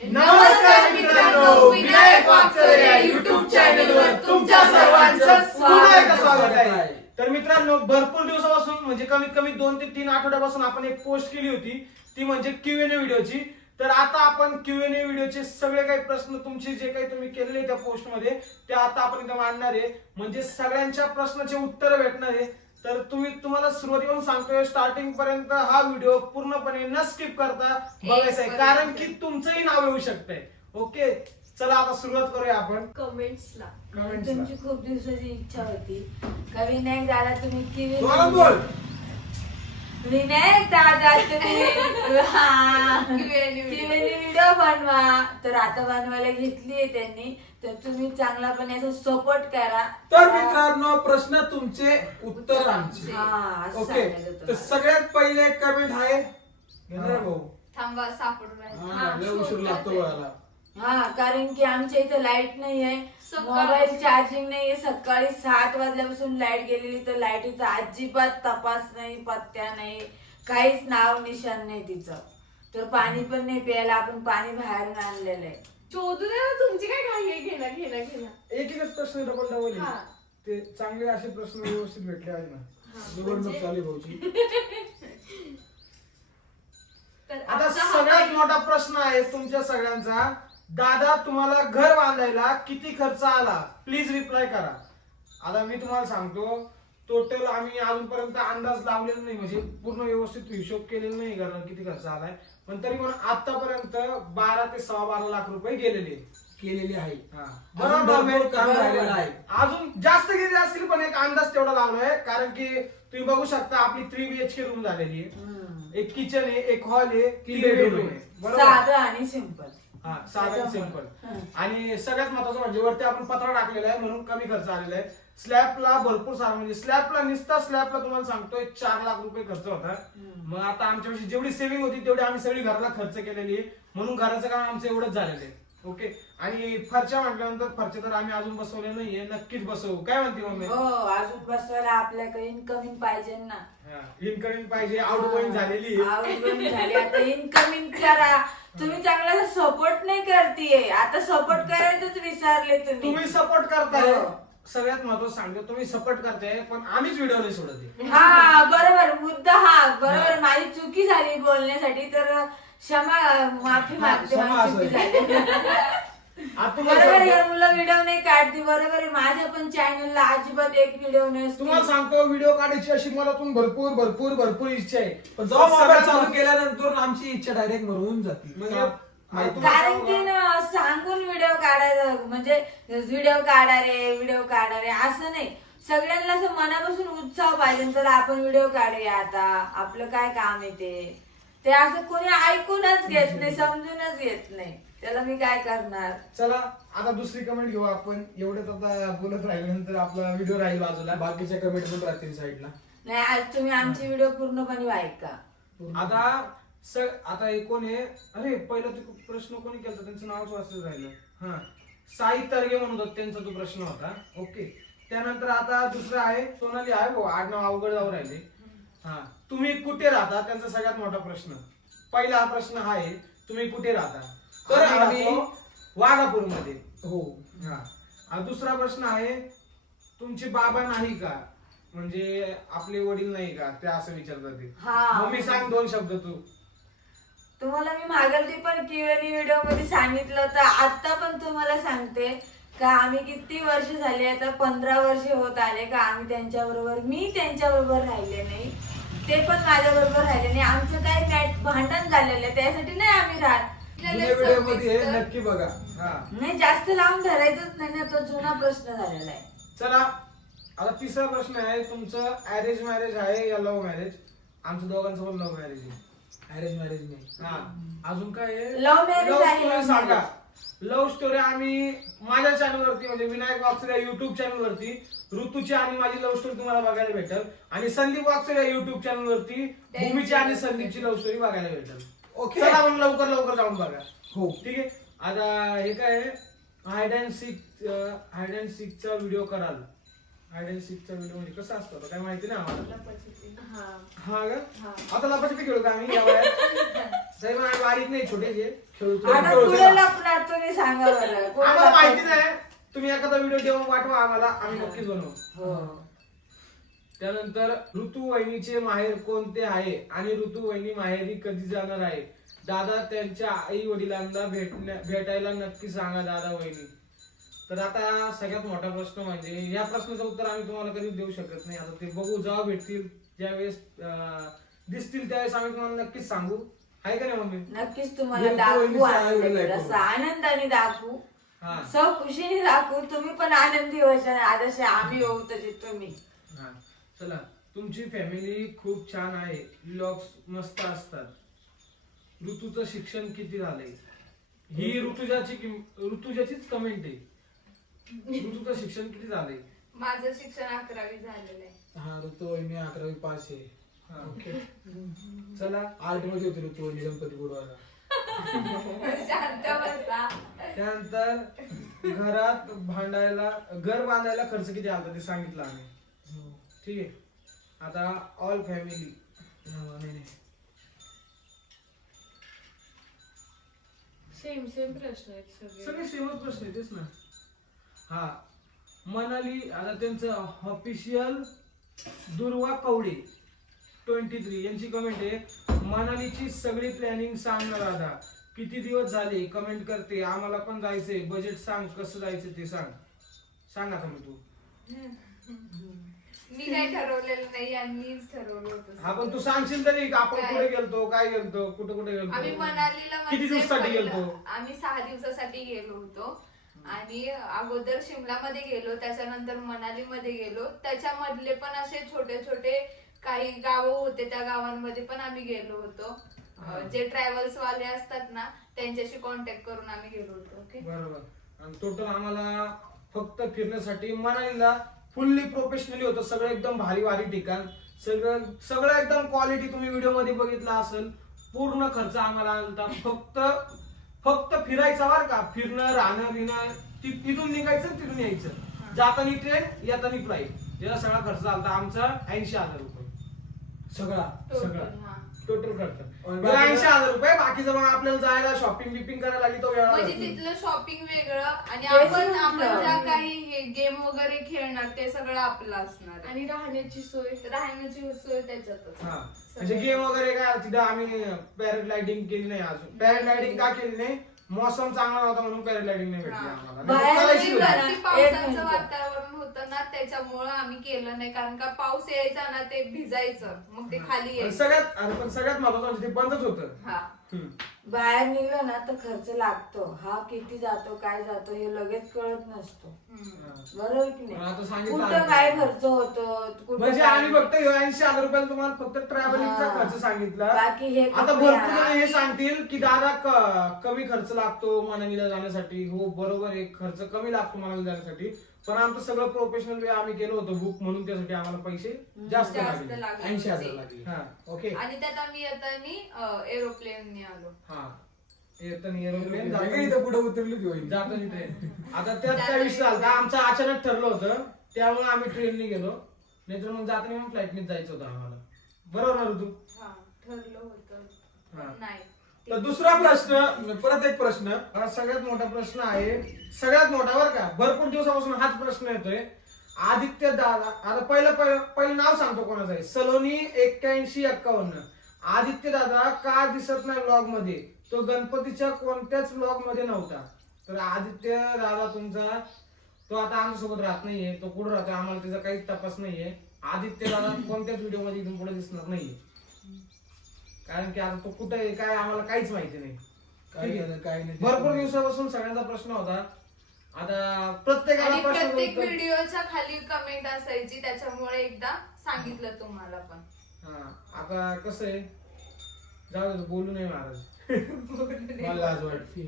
नमस्कार मित्रांनो विनायक वाकचर या युट्यूब चॅनलवर तुमच्या सर्वांचं पुन्हा एकदा स्वागत आहे. तर मित्रांनो भरपूर दिवसापासून म्हणजे कमीत कमी दोन ते तीन आठवड्यापासून आपण एक पोस्ट केली होती. ती म्हणजे क्यू एन ए व्हिडिओची तर आता आपण क्यू एन ए व्हिडिओचे सगळे काही प्रश्न तुमचे जे काही तुम्ही केलेले त्या पोस्टमध्ये ते आता आपण इथे मांडणार आहे. म्हणजे सगळ्यांच्या प्रश्नाचे उत्तर भेटणार आहे. तर तुम्ही तुम्हाला सुरुवातीपासून सांगतोय स्टार्टिंग पर्यंत हा व्हिडिओ पूर्णपणे न स्किप करता बघायचा आहे. कारण की तुमचंही नाव येऊ शकतंय. ओके चला आता सुरुवात करूया आपण. कमेंट्सला Comments ला. तुमची खूप दिवसाची इच्छा होती. का विनायक दादा तुम्ही किवी विनायक दादा तुम्ही हा. बनवा तर आता बनवायला घेतलीये त्यांनी तर तुम्ही चांगलापणे असं सपोर्ट करा तर मित्रांनो प्रश्न तुमचे उत्तर आमचे हा असं ओके सांगायचं तर तुम्हाला. सगळ्यात पहिले कमेंट आहे घेणार हा. भाऊ थांबा सापडून राहिला. हा, लय उशीर लागतो बघायला हा कारण की आमच्या इथे लाइट नाहीये. सकाळ- मोबाईल चार्जिंग नाहीये. सकाळी सात वाजल्यापासून लाइट गेलेली तर लाईटीचा अजिबात तपास नाही पत्त्या नाही काहीच नाव निशाण नाही तिचं. तर पाणी पण नाही प्यायला आपण पाणी बाहेरून आणलेलं आहे. शोधू दे ना तुमची काय घाई आहे? घेणं घेणं घेणं एक एकच प्रश्न डबल डबल हा. ते चांगले असे प्रश्न व्यवस्थित भेटले आहे ना. निवडणूक म्हणजे- चालू आहे भाऊची तर आता आमचा हा सगळ्यात काही- मोठा प्रश्न आहे तुमच्या सगळ्यांचा. दादा तुम्हाला घर बांधायला किती खर्च आला? प्लीज रिप्लाय करा. आता मी तुम्हाला सांगतो टोटल आम्ही अजूनपर्यंत अंदाज लावलेला नाही म्हणजे पूर्ण व्यवस्थित हिशोब केलेला नाही घराला किती खर्च आलाय. पण तरी पण आतापर्यंत बारा ते सव्वा बारा लाख रुपये गेलेले. केलेली आहे. अजून भरपूर काम बरोबर. राहिलेलं आहे. अजून जास्त गेले असतील पण एक अंदाज तेवढा लावलाय कारण की तुम्ही बघू शकता आपली थ्री बीएचके रूम झालेली आहे. एक किचन आहे एक हॉल आहे तीन बेडरूम आहे. आहे. बरोबर. साधं आणि सिंपल हा साधा. सिंपल. आणि सगळ्यात महत्वाचं म्हणजे वरती आपण पत्रा टाकलेला आहे म्हणून कमी खर्च आलेला आहे स्लॅबला भरपूर सारा म्हणजे स्लॅबला निसता स्लॅबला तुम्हाला सांगतोय चार लाख रुपये खर्च होता. मग आता आमच्यापाशी जेवढी सेव्हिंग होती तेवढी आम्ही सगळी घराला खर्च केलेली आहे म्हणून घराचं काम आमचं एवढंच झालेलं आहे ओके. आणि फरच्या म्हटल्यानंतर फरच्या तर आम्ही अजून बसवले नाहीये. नक्कीच बसवू. काय म्हणते मम्मी? हो अजून बसवायला आपल्याकडे इनकमिंग पाहिजे ना. इन्कमिंग पाहिजे. आउट गोईंग झालेली आहे. झाली. आता इनकमिंग करा. तुम्ही चांगला सपोर्ट नाही करतीये. आता सपोर्ट करायचंच विसरले तुम्ही. तुम्ही सपोर्ट करताय. हो. सगळ्यात महत्वाचं सांगतो तुम्ही सपोर्ट करताय पण आम्हीच व्हिडिओ नाही सोडत आहे. हा बरोबर. मुद्दा हा. बरोबर. माझी चुकी झाली बोलण्यासाठी. तर क्षमा माफी मागते क्षमा माझी चुकी असेल. झाली आता तुम्हाला बरोबर सांगतो- मुलं व्हिडिओ नाही काढते बरोबर आहे. माझ्या पण चॅनलला अजिबात एक व्हिडिओ नाही तुम्हाला सांगतो व्हिडिओ काढायची अशी मला तुम भरपूर भरपूर भरपूर इच्छा आहे. पण जेव्हा मोबाईल चालू केल्यानंतर आमची इच्छा डायरेक्ट मरून जाते. म्हणजे-? माहिती कारण की? ना सांगून व्हिडिओ काढायचं म्हणजे व्हिडिओ काढा रे व्हिडिओ काढा रे असं नाही. सगळ्यांना असं मनापासून उत्साह पाहिजे तर आपण व्हिडिओ काढूया आता. आपलं काय काम आहे ते? ते असं कोणी ऐकूनच घेत नाही समजूनच घेत नाही. त्याला मी काय करणार? चला आता दुसरी कमेंट घेऊ आपण. एवढ्यात आता बोलत राहिल्यानंतर आपला व्हिडिओ राहील बाजूला. बाकीच्या कमेंट पण राहतील साईडला नाही आज तुम्ही आमची व्हिडिओ पूर्णपणे ऐका. आता स आता हे कोण आहे? अरे पहिला तो प्रश्न कोणी केला त्यांचं नावच वाचलं राहिलं. हा. साई तरगे म्हणत होत त्यांचा तो प्रश्न होता. ओके. त्यानंतर आता दुसरा आहे सोनाली आहे भाऊ. आडनाव अवघड जाऊ राहिले. हा. तुम्ही कुठे राहता? त्यांचा सगळ्यात मोठा प्रश्न. पहिला हा प्रश्न हा आहे तुम्ही कुठे राहता? तर आम्ही आम्ही- राहतो वाघापूरमध्ये. हो. हा. आणि दुसरा प्रश्न आहे तुमचे बाबा नाही का? म्हणजे आपले वडील नाही का? ते असं विचारतात ते. हा. मम्मी सांग दोन शब्द तू. तुम्हाला मी मागल ते पण क्यूएनई व्हिडिओमध्ये सांगितलं तर आता पण तुम्हाला सांगते. का आम्ही किती वर्ष झाले आता पंधरा वर्ष होत आले का? आम्ही त्यांच्या बरोबर मी त्यांच्या बरोबर राहिले नाही. ते पण माझ्या बरोबर राहिले नाही. आमचं काय मॅट भांडण झालेलं आहे त्यासाठी नाही आम्ही राहत. नक्की बघा. हा. नाही जास्त लावून धरायचंच नाही ना. तो जुना प्रश्न झालेला आहे. चला आता तिसरा प्रश्न आहे. तुमचं अरेंज मॅरेज आहे या लव्ह मॅरेज आमचं दोघांचं पण लव्ह मॅरेज आहे. अरेंज मॅरेज नाही. हा. अजून काय आहे? Love marriage Love आहे, story love सांगा. marriage. लव्ह स्टोरी आम्ही माझ्या चॅनल वरती म्हणजे विनायक वागचर या युट्यूब चॅनल वरती ऋतूची आणि माझी लव्ह स्टोरी तुम्हाला बघायला भेटेल. आणि संदीप वागचर या युट्यूब चॅनल वरती भूमीची आणि संदीपची लव्ह स्टोरी बघायला भेटेल. ओके चला मग लवकर लवकर जाऊन बघा. हो. ठीक आहे? आता हे काय hide and seek hide and सीकचा video कराल. हायड सीटचा व्हिडिओ म्हणजे कसं असतं? काय माहिती नाही आम्हाला. हा. हा का? हा. आता लपाछपी खेळू का आम्ही? या वयात? तरी पण आम्ही बारीक नाही छोटेचे खेळतो आता खेळतो. पुढे लपणार तुम्ही सांगा लपणार. एखादा व्हिडिओ देऊन पाठवा आम्हाला आम्ही नक्कीच बनवू. हो. त्यानंतर ऋतू वहिनीचे माहेर कोणते आहे आणि ऋतू वहिनी माहेरी कधी जाणार आहे? दादा त्यांच्या आई वडिलांना भेटण्या भेटायला नक्की सांगा दादा वहिनी तर आता सगळ्यात मोठा प्रश्न म्हणजे या प्रश्नाचं उत्तर आम्ही तुम्हाला कधी देऊ शकत नाही. आता ते बघू जेव्हा भेटतील ज्यावेळेस अं, दिसतील त्यावेळेस आम्ही तुम्हाला नक्कीच सांगू. आहे का नाही मम्मी? नक्कीच तुम्हाला दाखवू वहिनीचं आहे, आनंद वहिनीला घेऊन. ऐकू. असं आनंदाने दाखवू. हा. सौ खुशीने दाखवू. तुम्ही पण आनंदी व्हायच्या आदर्श आम्ही होऊ तसे तुम्ही. हा. चला तुमची फॅमिली खूप छान आहे. व्लॉग्स मस्त असतात. ऋतूचं शिक्षण किती झालंय? ही ऋतुजाची किम- ऋतुजाचीच कमेंट आहे. ऋतूचं शिक्षण किती झालंय? माझं शिक्षण अकरावी झालेलं आहे. हा ऋतू वहिनी अकरावी पास आहे. ओके. चला. आर्टमध्ये होती ऋतू वहिनी गणपती बुडवायला. शांत बसा त्यानंतर घरात भांडायला घर बांधायला खर्च किती आला ते सांगितलं आम्ही. ठीक आहे. आता ऑल फॅमिली. सेम सेम प्रश्न आहेत सगळे. सगळे सेमच प्रश्न आहे तेच ना. हा. मनाली आता त्यांचं official Durva Kawade. Twenty three यांची कमेंट आहे मनालीची सगळी प्लॅनिंग सांग ना दादा. किती दिवस झाले? कमेंट करते. आम्हाला पण जायचंय. बजेट सांग कसं जायचं ते सांग. सांग आता मग तू. मी काही ठरवलेलं नाही ठरवलं होतं. हा पण तू सांगशील तरी का आपण काय? कुठे गेलतो काय गेलतो कुठे कुठे आम्ही गेलतो मनालीला किती म्हणजे दिवसासाठी पहिलं- गेलतो? आम्ही सहा दिवसासाठी गेलो होतो. आणि अगोदर शिमला मध्ये गेलो त्याच्यानंतर मनाली मध्ये गेलो. त्याच्यामधले पण असे छोटे छोटे काही गाव होते त्या गावांमध्ये पण आम्ही गेलो होतो. हा. जे ट्रॅव्हल्स वाले असतात ना त्यांच्याशी कॉन्टॅक्ट करून आम्ही गेलो होतो ओके बरोबर. आणि टोटल आम्हाला फक्त फिरण्यासाठी मनालीला फुल्ली प्रोफेशनली होतं. सगळं एकदम भारी भारी ठिकाण. सगळं सगळं एकदम क्वालिटी तुम्ही व्हिडिओमध्ये बघितला असेल. पूर्ण खर्च आम्हाला आला होता. फक्त फक्त फिरायचा बर का. फिरणं राहणं बिणं ति- तिथून निघायचं तिथून यायचं. जातानी ट्रेन येतानी फ्लाईट याला सगळा खर्च आला आमचा ऐंशी हजार रुपये. सगळा सगळं. हा. टोटल बाकीचं- ऐंशी हजार रुपये बाकीचं मग आपल्याला जायला शॉपिंग बिपिंग करायला लागली तो वेळा म्हणजे लागतो. तिथलं शॉपिंग वेगळं आणि आपण. आपण ज्या काही हे गेम वगैरे खेळणार ते सगळं आपलं असणार आहे. आणि राहण्याची सोय राहण्याची सोय त्याच्यातच हा म्हणजे गेम वगैरे काय तिथं आम्ही पॅराग्लायडिंग केली नाही अजून पॅराग्लायडिंग का केली नाही मौसम चांगला नव्हता म्हणून पॅराग्लायडिंग नाही भेटली हा. आम्हाला नाही तर. होती. वरती पावसाचं. वातावरण होतं त्याच्यामुळं आम्ही केलं नाही कारण का पाऊस यायचा ना ते भिजायचं मग ते खाली पण यायचं सगळ्यात अरे पण सगळ्यात महत्वाचं म्हणजे ते बंदच होतं हा हम्म. बाहेर निघलो ना तर खर्च लागतो हा किती जातो काय जातो हे लगेच कळत नसतो हम्म. हा. बरोबर की पण आता नाही सांगितलं कुठं आम्ही. काय खर्च होतो कुठं म्हणजे काय- आम्ही फक्त ऐंशी हजार रुपयाला तुम्हाला फक्त ट्रॅव्हलिंगचा हा. खर्च सांगितला बाकी हे आता कपडे भरपूर. जण हे सांगतील की दादा क- कमी खर्च लागतो मनालीला जाण्यासाठी हो बरोबर आहे खर्च कमी लागतो मनालीला जाण्यासाठी पण आमचं सगळं प्रोफेशनल वे आम्ही केलं होतं बुक म्हणून त्यासाठी आम्हाला पैसे जास्त जास्त लागले. लागले ऐंशी हजार. लागली. हा. ओके आणि त्यात आम्ही येताना एरोप्लेनने आलो. हा. येताना एरोप्लेन काय इथं पुढे उतरली ती वहिनी जाताना ट्रेन आता त्यात काय विषय झाला? आमचं अचानक ठरलं होतं त्यामुळे आम्ही ट्रेनने गेलो. नाहीतर मग जाताना मग फ्लाईटने जायचं होतं आम्हाला. बरोबर ना ऋतू? हा ठरलं होतं. हा. पण नाही. तर दुसरा प्रश्न परत एक प्रश्न. हा सगळ्यात मोठा प्रश्न आहे. सगळ्यात मोठा बरं का. भरपूर दिवसापासून हाच प्रश्न येतोय. आदित्य दादा आता पहिलं पहिलं पहिलं नाव सांगतो कोणाचं आहे. सलोनी एक्क्याऐंशी एक्कावन्न. आदित्य दादा का दिसत नाही ब्लॉगमध्ये तो गणपतीच्या कोणत्याच ब्लॉगमध्ये नव्हता. तर आदित्य दादा तुमचा तो आता आमच्यासोबत राहत नाहीये. तो कुठं राहतो आम्हाला त्याचा काहीच तपास नाहीये. आदित्य दादा कोणत्याच व्हिडिओमध्ये इथून पुढे दिसणार नाहीये. कारण की आता तो कुठं आहे काय आम्हाला काहीच माहिती नाही. काय ठीक आहे. झालं काय नाही. भरपूर दिवसापासून सगळ्यांचा प्रश्न होता. आता प्रत्येकाला प्रश्न प्रत्येक व्हिडिओच्या खाली कमेंट असायची त्याच्यामुळे एकदा सांगितलं तुम्हाला पण. हा आता कसं आहे? जाऊ दे बोलू नये महाराज. मला लाज वाटते.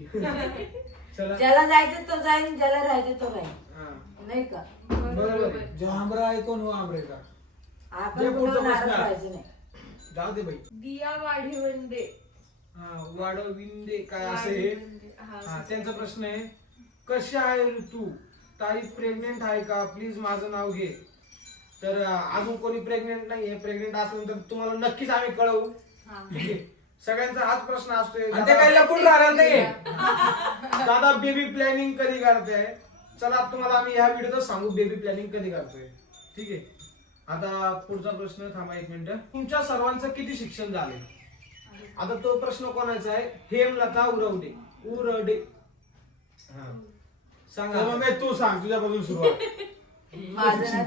चला. ज्याला जायचं तो जाईन ज्याला राहायचं तो राहील. हा. नाही का? बरोबर आहे. जो आमरा आहे कोण हो आमरे का जे आपण पुढचं कुठं नाराज प्रश्न आहे. व्हायचं नाही. जाऊ दे बाई. दिया वाढीवंडे हा वाडविंदे काय असे. हा, हा त्यांचा. प्रश्न आहे कशी आहे ऋतू? ताई प्रेग्नेंट आहे का? प्लीज माझं नाव घे. तर अं, अजून कोणी प्रेग्नेंट नाहीये? प्रेग्नेंट असलं तर तुम्हाला नक्कीच आम्ही कळवू. हा. ठीक आहे सगळ्यांचा हाच प्रश्न असतोय. आणि ते काही लपून राहणार नाही. दादा बेबी प्लॅनिंग कधी करताय? चला तुम्हाला आम्ही ह्या व्हिडिओत सांगू बेबी प्लॅनिंग कधी करतोय. ठीक आहे? आता पुढचा प्रश्न थांबा एक मिनिट. तुमच्या सर्वांचं किती शिक्षण झाले? आता तो प्रश्न कोणाचा आहे? हेमलता उरवडे. उरडे हा. सांगा. तर मग मी तू सांग तुझ्यापासून सुरुवात. माझं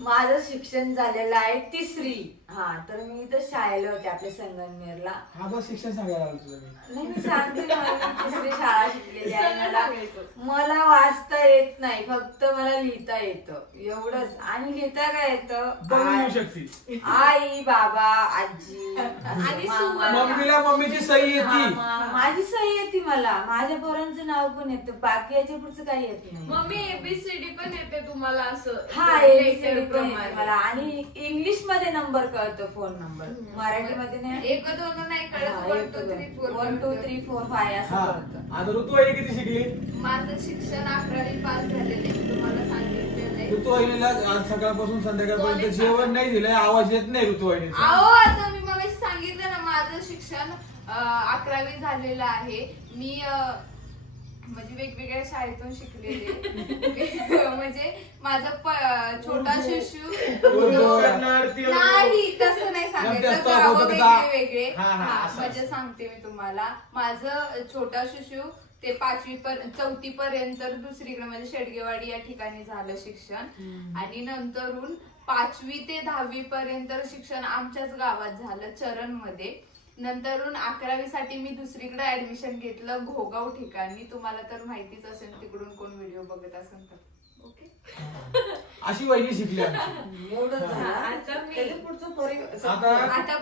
माझं शिक्षण झालेलं आहे तिसरी. हा तर मी इथं शाळेला होते आपल्या संगमनेरला. हा बस शिक्षण सांगायला आलो तुला मी. नाही मी सांगते ना मी तिसरी शाळा शिकलेली आहे मला. मला वाचता येत नाही फक्त मला लिहिता येतं. एवढंच. आणि लिहिता काय येतं? येऊ आई- बाबा आजी. आणि मामा. मम्मीला मम्मीची सही येते. मामा, माझी सही येते मला. माझ्या पोरांचं नाव पण येतं. बाकी याच्या पुढचं काही येत नाही. मम्मी एबीसीडी पण येते तुम्हाला असं. हा ABCD पण येते. मला. आणि इंग्लिशमध्ये नंबर कळतो फोन नंबर मराठीमध्ये नाही एक दोन नाही कळत one two three four one two three four five असं कळतं. आता ऋतुवाहिनी किती शिकली? माझं शिक्षण अकरावी पास झालेले तुम्हाला सांगितलेलं आज सकाळपासून संध्याकाळपर्यंत जेवण नाही दिलंय आवाज येत नाही ऋतुवाहिनीचा अहो आता मी मग सांगितलं ना माझं शिक्षण अकरावी झालेलं आहे. मी म्हणजे वेगवेगळ्या शाळेतून शिकलेले म्हणजे माझं प- छोटा शिशू. नाही तसं नाही सांगायचं. गावं वेगळे का? वेगळे. हा, हा, हा, असं, म्हणजे असं. सांगते मी तुम्हाला. माझं छोटा शिशू ते पाचवी पर चौथी पर्यंत दुसरीकडे म्हणजे शेडगेवाडी या ठिकाणी झालं शिक्षण. आणि नंतरून पाचवी ते दहावी पर्यंत शिक्षण आमच्याच गावात झालं चरणमध्ये नंतरून अकरावी साठी मी दुसरीकडे ऍडमिशन घेतलं घोगाव ठिकाणी. तुम्हाला तर माहितीच असेल तिकडून कोण व्हिडिओ बघत असेल तर. ओके अशी वहिनी शिकली आमची. हा, आता मी- त्याच्या पुढचं परिवार आता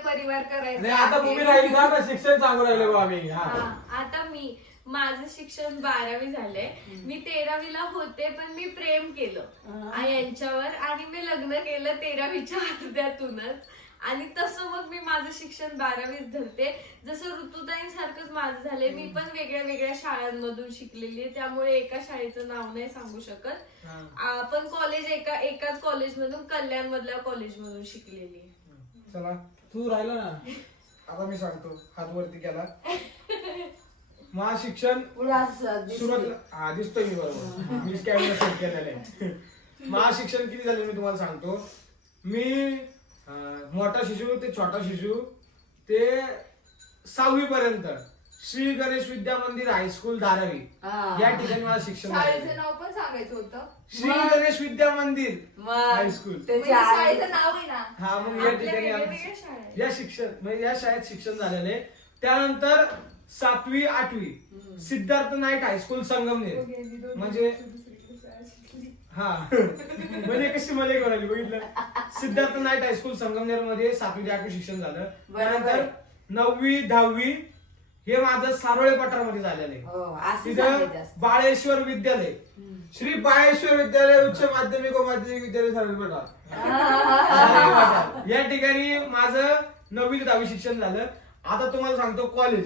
करायचा नाही आता आहे. तुम्ही राहिली ना आता शिक्षण सांगू राहिले बा आम्ही. हा. हा, आता मी माझं शिक्षण बारावी झालंय. मी तेरावीला होते पण मी प्रेम केलं. आ- यांच्यावर. आणि मी लग्न केलं तेरावीच्या अर्ध्यातूनच. आणि तसं मग मी माझं शिक्षण बारावीच धरते. जसं ऋतुताईंसारखंच माझं झालंय. मी पण वेगळ्या वेगळ्या शाळांमधून शिकलेली आहे. त्यामुळे एका शाळेचं नाव नाही सांगू शकत. आ, पण कॉलेज एका एकाच कॉलेजमधून कल्याण मधल्या कॉलेजमधून शिकलेली आहे. चला तू राहिला ना. आता मी सांगतो. हात वरती केला. माझं शिक्षण पुढं असं दिसते. सुरुवातीला हा दिसतोय मी बरोबर. मी कॅमेरा सेट केलेला आहे माझं शिक्षण किती झालं मी तुम्हाला सांगतो. मी मोठा शिशु ते छोटा शिशु ते सहावी पर्यंत श्री गणेश विद्या मंदिर हायस्कूल धारावी. हा. या ठिकाणी माझं शिक्षण शाळेचं. नाव पण सांगायचं होतं. श्री गणेश विद्या मंदिर मग? हायस्कूल म्हणजे आई- शाळेचं नाव आहे ना. हा मग या आपल्या ठिकाणी शाळा आहेत. या शिक्षण म्हणजे या शाळेत शिक्षण झालेलं आहे. त्यानंतर सातवी आठवी सिद्धार्थ नाईट हायस्कूल संगमनेर. म्हणजे हा. म्हणजे कशी मजा घेऊन आली बघितलं? सिद्धार्थ नाईट हायस्कूल संगमनेरमध्ये सातवी ते आठवी शिक्षण झालं. बरोबर. त्यानंतर नववी दहावी हे माझं सारोळे पठारामध्ये झालेलं आहे. हो असं तिथं सांगायचं असतं. बाळेश्वर विद्यालय. श्री बाळेश्वर विद्यालय उच्च माध्यमिक व माध्यमिक विद्यालय सारखेपटा या ठिकाणी माझं नववी ते दहावी शिक्षण झालं. आता तुम्हाला सांगतो कॉलेज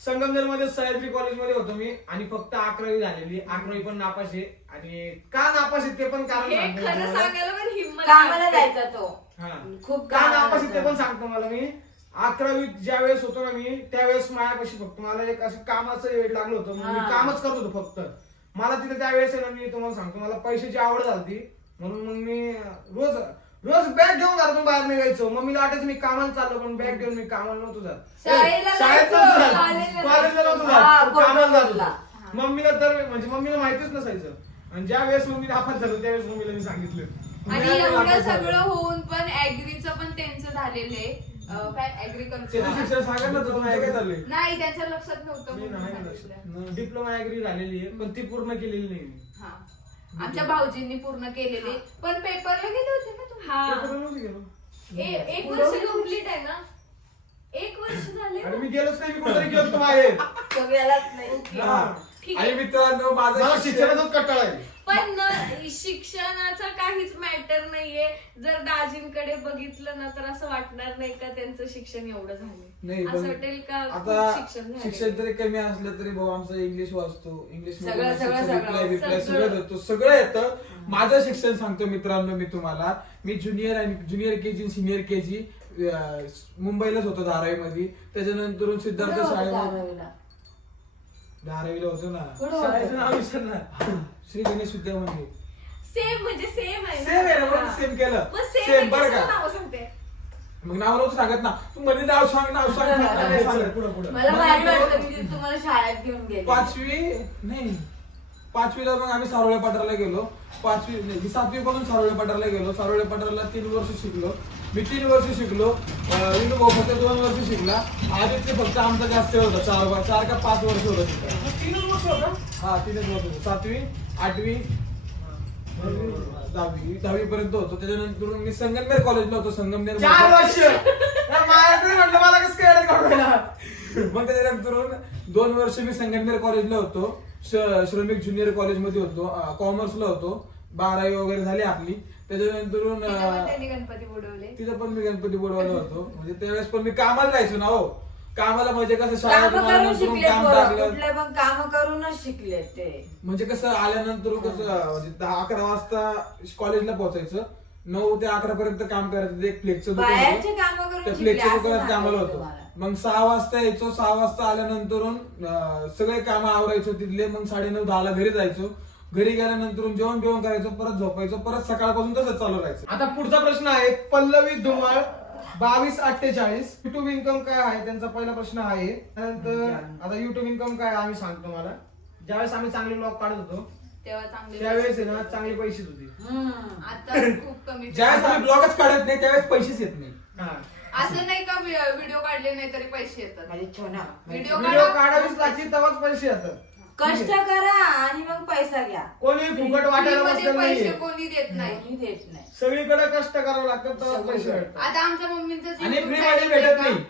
संगमनेरमध्ये सह्याद्री कॉलेजमध्ये होतो मी आणि फक्त अकरावी झालेली अकरावी पण नापास आहे आणि का नापास आहे ते पण कारण हे सांगतो मी खरं तुम्हाला. सांगायला पण हिंमत कामाला वाटते. जायचा तो हा. खूप का कामाला नापास आहे ते जायचा. पण सांगतो मला मी अकरावी ज्या वेळेस होतो ना मी त्यावेळेस मायापाशी फक्त मला एक असं कामाचं वेळ लागलं होतं मग मी हा. कामच करत होतो फक्त मला तिथे त्यावेळेस आहे ना मी तुम्हाला सांगतो मला पैशाची आवड झाली म्हणून मग मी रोज रोज बॅग घेऊन घरातून बाहेर निघायचो मम्मीला वाटायचं मी कामाला चाललो पण बॅग घेऊन मी कामाला नव्हतो जात शाळेला ए, शाळेत जायचो, नव्हतो जात. कॉलेजला कॉलेजला जायचो. नव्हतो हा, जात पण कामाला जात कोल्हापूरला. होतो मम्मीला तर म्हणजे मम्मीला माहितीच नसायचं आणि ज्या वेळेस मम्मी नापास झालं त्यावेळेस मम्मीला मी सांगितलं आणि एवढं झालो. सगळं होऊन पण ऍग्रीचं पण त्यांचं झालेलं आहे अं, काय त्याचं ऍग्रिकल्चर शिक्षण काय चाललंय नाही त्यांच्या लक्षात नव्हतं मी म्हणून नाही सांगितलं. लक्षात. डिप्लोमा ऍग्री झालेली आहे पण ती पूर्ण केलेली नाही. आमच्या भाऊजींनी पूर्ण केलेले. पण पेपरला गेले होते ना तुम्ही? हा. ए- एक वर्ष कंप्लीट आहे ना? एक वर्ष झाले आणि मी गेलोच नाही मी कुठेतरी गेलो होतो बाहेर. तो गेलाच नाही. हा. ठीक आणि आहे. मित्रांनो माझं मला शिक्षण शिक्षणाचाच कटाळा आहे. पण न- शिक्षणाचं काहीच मॅटर नाहीये. जर दाजींकडे बघितलं ना तर असं वाटणार नाही का त्यांचं शिक्षण एवढं नाही पण असं वाटेल का आता खूप शिक्षण जरी कमी असलं तरी भाऊ आमचं इंग्लिश वाचतो. इंग्लिश सगळं, सगळं, सगळं. सगळं. सगळं देतो. सगळं येतं. माझं शिक्षण सांगतो मित्रांनो मी तुम्हाला. मी ज्युनियर आणि junior K G senior K G मुंबईलाच होतो धारावीमध्ये. त्याच्यानंतर सिद्धार्थ कुठं होतं शाळेमध्ये धारावीला? धारावीला होतो ना. कुठं होतं? शाळेचं नाव विसरणार श्री गणेश विद्या मंदिर सेम म्हणजे सेम आहे सेम आहे ना. सेम केलं. मग सेम सेम बरं का? मग नाव नव्हतं सांगत ना. तू म्हणजे नाव सांग नाव सांग. नाव चालेल, सांग. चालेल, पुढं पुढं. मला मी तुम्हाला शाळेत घेऊन गेले. पाचवी नाही. पाचवीला मग आम्ही सारोळे पठारला गेलो. पाचवी नाही मी सातवी पासून सारोळे पठारला गेलो. सारोळे पठारला तीन वर्ष शिकलो. मी तीन वर्ष शिकलो. अं, विनू भाऊ फक्त दोन वर्ष शिकला. आदित्य फक्त आमचा जास्त होता. चार चार का पाच वर्ष होता तिथं. मग तीनच वर्ष होतं? हा तीनच वर्ष होतो. सातवी आठवी दहावी दहावी पर्यंत होतो. त्याच्यानंतर मी संगमनेर कॉलेजला होतो संगमनेर चार वर्ष. म्हटलं मला कसं काय मग त्याच्यानंतर दोन वर्ष मी संगमनेर कॉलेजला होतो. श्रमिक ज्युनियर कॉलेजमध्ये होतो. कॉमर्सला होतो. बारावी वगैरे झाली आपली. त्याच्यानंतर गणपती बुडवले. तिथं पण मी गणपती बोलवायला होतो. म्हणजे त्यावेळेस पण मी कामाला जायचो ना हो. कामाला म्हणजे कसं काम शाळेतून करून आल्यानंतर शिकले काम पोरं. टाकलं. कुठले पण काम करूनच शिकले ते. म्हणजे कसं आल्यानंतर कसं म्हणजे दहा अकरा वाजता कॉलेजला पोहोचायचं. नऊ ते अकरा पर्यंत काम करायचं ते एक फ्लेक्सचं दुकान होतं. बाहेरचे काम करून त्या शिकले फ्लेक्सच्या असं दुकानात कामाला सांगायचं होतो. तुम्हाला. मग सहा वाजता यायचो सहा वाजता आल्यानंतर सगळे काम आवरायचो तिथले. मग साडेनऊ दहाला घरी जायचो. घरी गेल्यानंतर जेवण बिवण करायचो परत झोपायचो. परत सकाळपासून तसंच चालू राहायचं. आता पुढचा प्रश्न आहे पल्लवी धुमाळ बावीस अठ्ठेचाळीस. युट्यूब इन्कम काय आहे? त्यांचा पहिला प्रश्न आहे. त्यानंतर आता युट्यूब इन्कम काय आहे? आम्ही सांगतो मला ज्यावेळेस आम्ही चांगले ब्लॉग काढत होतो तेव्हा चांगले त्यावेळेस आहे ना चांगले पैसे होते. हम्म. आता खूप कमी ज्यावेळेस आम्ही ब्लॉगच काढत नाही त्यावेळेस पैसेच येत नाही. हा. असं नाही का व्हिडिओ काढले नाही तरी पैसे येतात? छोना व्हिडिओ व्हिडिओ काढावीच लागते तेव्हाच पैसे येतात. कष्ट करा आणि मग पैसा घ्या. कोणी फुकट वाटायला पैसे कोणी देत नाही. कोणी देत नाही. सगळीकडे कष्ट करावं लागतं तेव्हा पैसे भेटतात. आता आमच्या मम्मींचं आणि YouTube free channel मध्ये भेटत आहे का? नाही.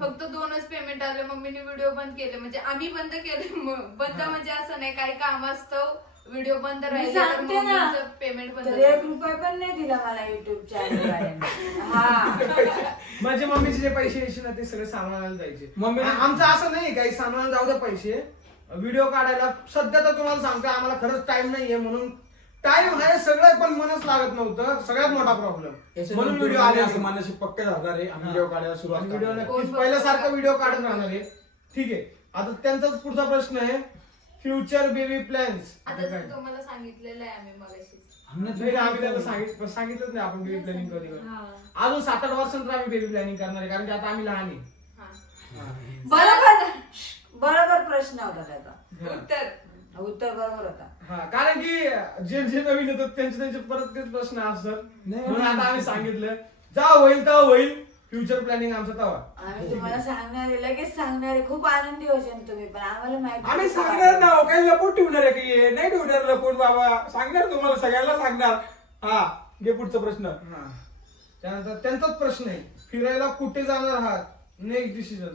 फक्त दोनच पेमेंट आले. मम्मीने व्हिडिओ बंद केले. म्हणजे आम्ही बंद केले. म- बंद म्हणजे असं नाही काही काम असतं व्हिडिओ बंद मी राहिले सांगते ना. पेमेंट बंद तर एक झालं. रुपये पण नाही दिला मला युट्यूब चॅनल हा. म्हणजे मम्मीचे जे पैसे यायचे ना ते सगळे सामानाला जायचे. मम्मी- आमचं असं नाही काही सामानाला जाऊ द्या पैसे. व्हिडिओ काढायला. सध्या तर तुम्हाला सांगतो आम्हाला खरंच टाइम नाहीये म्हणून. टाइम आहे सगळं पण मनच लागत नव्हतं. सगळ्यात मोठा प्रॉब्लेम म्हणून व्हिडिओ आले. असं मनाशी पक्के राहणार आहे आम्ही व्हिडिओ काढायला सुरुवात व्हिडिओ पहिल्यासारखा व्हिडिओ काढत राहणार आहे. ठीक आहे. आता त्यांचाच पुढचा प्रश्न आहे. फ्युचर बेबी प्लॅन्स आता तर तुम्हाला सांगितलेलं आहे आम्ही मगाशीच. आम्ही आम्ही त्याला सांगित सांगितलंच नाही आपण बेबी प्लॅनिंग कधी करणार. हा. अजून सात आठ वर्षांतर आम्ही बेबी प्लॅनिंग करणार आहे कारण की आता आम्ही लहान आहे. हा. बरोबर. बरोबर प्रश्न होता त्याचा. उत्तर. उत्तर बरोबर होता. हा कारण की जे जे नवीन येतात त्यांचे त्यांचे परत तेच प्रश्न असतात. नाही, म्हणून नाही. आता आम्ही सांगितलं जा होईल तेव्हा होईल फ्युचर प्लॅनिंग आमचं तेव्हा आम्ही तुम्हाला सांगणार आहे लगेच सांगणार आहे खूप आनंदी होशाल तुम्ही पण आम्हाला माहिती आम्ही सांगणार ना हो, काही लपून ठेवणार आहे की हे? नाही ठेवणार लपून बाबा सांगणार तुम्हाला सगळ्यांना सांगणार. हा घे पुढचा प्रश्न. हा. त्यानंतर त्यांचाच प्रश्न आहे फिरायला कुठे जाणार आहात? नेक्स्ट डिसिजन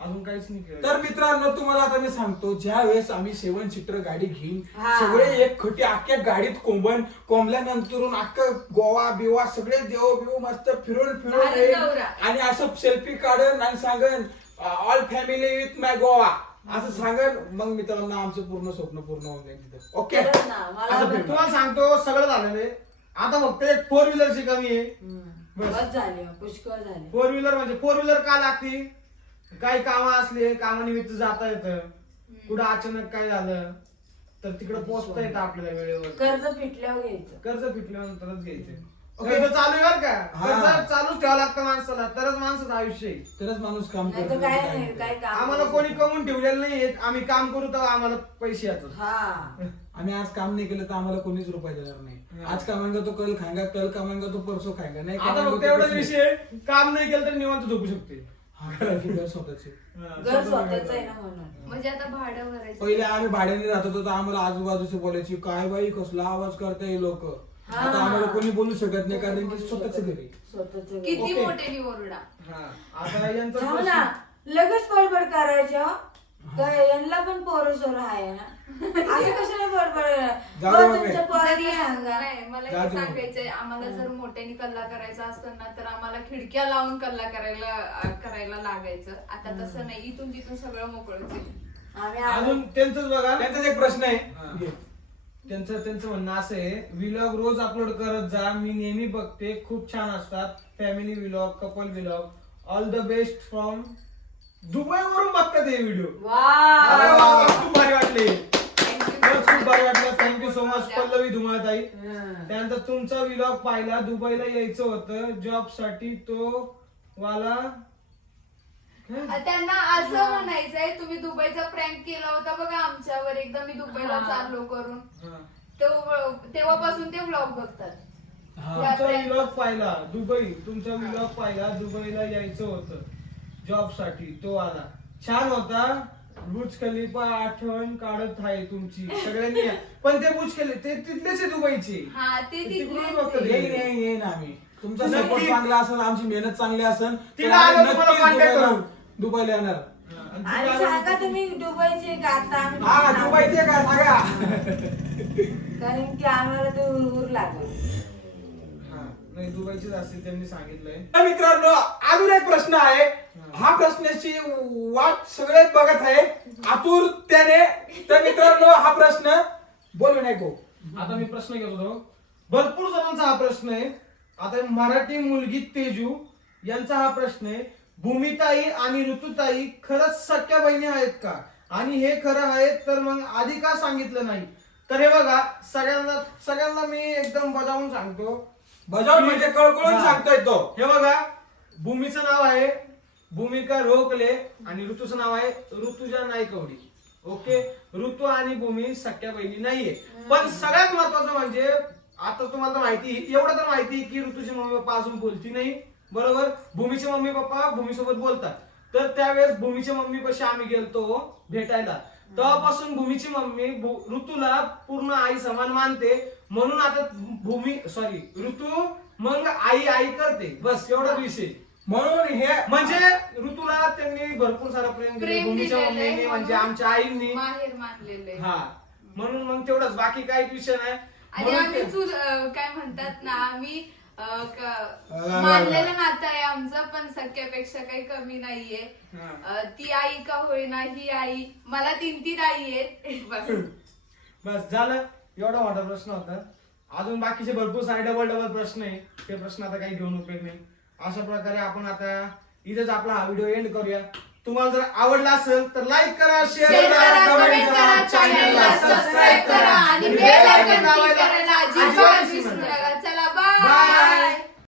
अजून काहीच नाही केलं. तर मित्रांनो तुम्हाला आता मी सांगतो ज्या वेळेस आम्ही सेवन सीटर गाडी घेईन हा. सगळे एक खटी अख्ख्या गाडीत कोंबण कोंबल्यानंतर अख्खं गोवा बिवा सगळे देव बिव मस्त फिरून फिरून भारी येईन. दौरा. आणि असं सेल्फी काढन आणि सांगन all family with my Goa असं सांगन मग मित्रांनो आमचं पूर्ण स्वप्न पूर्ण होऊन जाईल तिथं ओके खरंच ना मला असं पण- तुम्हाला सांगतो सगळं झालेलं आहे आता फक्त एक फोर व्हीलरची कमी आहे हम्म. बस. बस झाली पुष्कळ झाली फोर व्हीलर म्हणजे फोर व्हीलर का लागती काही काम असले कामानिमित्त जाता येतं. कुठं अचानक काय झालं तर तिकडे पोहोचता येतं आपल्याला वेळेवर. कर्ज फिटल्यावर घ्यायचं. कर्ज फिटल्यानंतरच घ्यायचं. कर्ज चालू आहे बरं का? हा. कर्ज चालूच ठेवावं लागतं माणसाला. तरच माणसाचं आयुष्य आहे. तरच माणूस काम नाही करतो. तर काय नाही काय काम आम्हाला करू कोणी. कमवून ठेवलेलं नाही आम्ही काम करू तेव्हा आम्हाला पैसे येतात. हा. आम्ही आज काम नाही केलं तर आम्हाला कोणीच रुपये देणार नाही. आज कमाएंगा तो कल खाएंगा कल कमाएंगा तो परसों खाएंगा नाही आता कमाएंगा फक्त तो एवढाच कुछ नहीं. विषय आहे, काम नाही केलं तर निवांत झोपू शकते. घराची घर स्वतःची. घर स्वतःच आहे ना म्हणून. म्हणजे आता भाडं भरायचं. पहिले आम्ही भाड्याने राहत होतो तर आम्हाला आजूबाजूचे बोलायची काय बाई कसला आवाज करताय लोक? हा. आता आम्हाला कोणी बोलू शकत नाही कारण की स्वतःच घरी. स्वतःच किती ओके. मोठे ओरडा. हा. आता यांचा थांब प्रश्न- ना लगेच बडबड करायचं. तर यांना पण पोरं सोरं आहे ना. असं कशाला जाऊ हो, दे नाही मला जाऊ हे दे मग. सांगायचंय. आम्हाला जर मोठ्याने कल्ला करायचा असतं ना तर आम्हाला खिडक्या लावून कल्ला करायला अं, करायला लागायचं. आता तसं नाही. इथून तिथून सगळं मोकळंच आहे अजून त्यांचंच बघा. त्यांचाच एक प्रश्न आहे. त्यांचं त्यांचं म्हणणं असं आहे व्हिलॉग रोज अपलोड करत जा. मी नेहमी बघते. खूप छान असतात. Family vlog couple vlog all the best from Dubai वरून बघतात हे व्हिडिओ वा, खूप भारी वाटले. भारी वाटलं. Thank you so much Pallavi धुमाळताई. त्यानंतर तुमचा व्हिलॉग पाहिला. दुबईला यायचं होतं. जॉबसाठी तो वाला? त्यांना असं म्हणायचंय तुम्ही दुबईचा प्रँक केला होता बघा आमच्यावर. एकदा मी दुबईला चाललो करून. हा. तो- तेव्हापासून ते ब्लॉग बघतात. त्या तुमचा पाहिला. दुबई. तुमचा व्हिलॉग पाहिला. दुबईला यायचं होतं. जॉबसाठी तो आला. छान होता. बुज खलिफा आठवण काढत आहे तुमची सगळ्यांनी या. पण ते बुज खलिफा ते तिथलेच आहे दुबईचे हा ते तिकडून. येईन येईन येईन आम्ही तुमचा नक्की. सपोर्ट चांगला असेल आमची मेहनत चांगली असेल तर तिला आम्ही आलं तुम्हाला नक्कीच contact दुबईला- करू. दुबईला येणार आणि सांगा तुम्ही दुबईचे आम्ही हा दुबईचे काय सांगा कारण की आम्हाला ते उर लागला नाही दुबईचेच असतील त्यांनी सांगितलंय. तर मित्रांनो अजून एक प्रश्न आहे. हा. प्रश्नाची वाट सगळे बघत आहे. आतुर त्याने तर मित्रांनो हा प्रश्न बोलू नको आता मी प्रश्न घेत होतो भरपूर जणांचा हा प्रश्न आहे. आता मराठी मुलगी तेजू यांचा हा प्रश्न आहे. भूमिताई आणि ऋतुताई खरंच सख्या बहिणी आहेत का? आणि हे खरं आहे तर मग आधी का सांगितलं नाही? तर हे बघा सगळ्यांना सगळ्यांना मी एकदम बजावून सांगतो. बजावून म्हणजे कळकळून हा. सांगतोय तो. हे बघा भूमीचं नाव आहे भूमिका रोकले आणि ऋतूचं नाव आहे ऋतुजा नायकवडी. ओके? ऋतू आणि भूमी सख्या बहिणी नाहीये. पण सगळ्यात महत्वाचं म्हणजे आता तुम्हाला तर माहिती एवढं तर माहिती की ऋतूची मम्मी पप्पा अजून बोलती नाही. बरोबर? भूमीचे मम्मी पप्पा भूमीसोबत बोलतात. तर त्यावेळेस भूमीच्या मम्मी पशी आम्ही गेलतो भेटायला. तेव्हापासून भूमीची मम्मी भू- ऋतूला पूर्ण आई समान मानते. म्हणून आता भूमी सॉरी ऋतू मग आई आई करते. बस एवढाच विषय. म्हणून हे म्हणजे ऋतूला त्यांनी भरपूर सारा प्रेम दिले प्रेम भूमीच्या दिलेलं आहे मम्मीने म्हणजे म्हणून आमच्या आईंनी. माहेर मानलेलं आहे. हा. म्हणून मग तेवढंच बाकी काहीच विषय नाही. आणि म्हणून आम्ही ते- चुल अं, काय म्हणतात ना आम्ही अं, क- ला- मानलेलं नातं आहे आमचं पण सख्यापेक्षा काही कमी नाहीये. हा. अं, ती आई का होईना ही आई. मला तीन तीन आई आहेत. बस. बस झालं. एवढा मोठा प्रश्न होता. अजून बाकीचे भरपूर सारे डबल डबल प्रश्न आहे. ते प्रश्न आता काही घेऊन उपयोग नाही. अशा प्रकारे आपण आता इथेच आपला हा व्हिडिओ एंड करूया. तुम्हाला जर आवडला असेल तर लाईक करा शेअर करा कमेंट करा चॅनलला सबस्क्राईब करा. आणि बेल आयकॉन क्लिक दाबायला करायला अजिबात विसरू नका.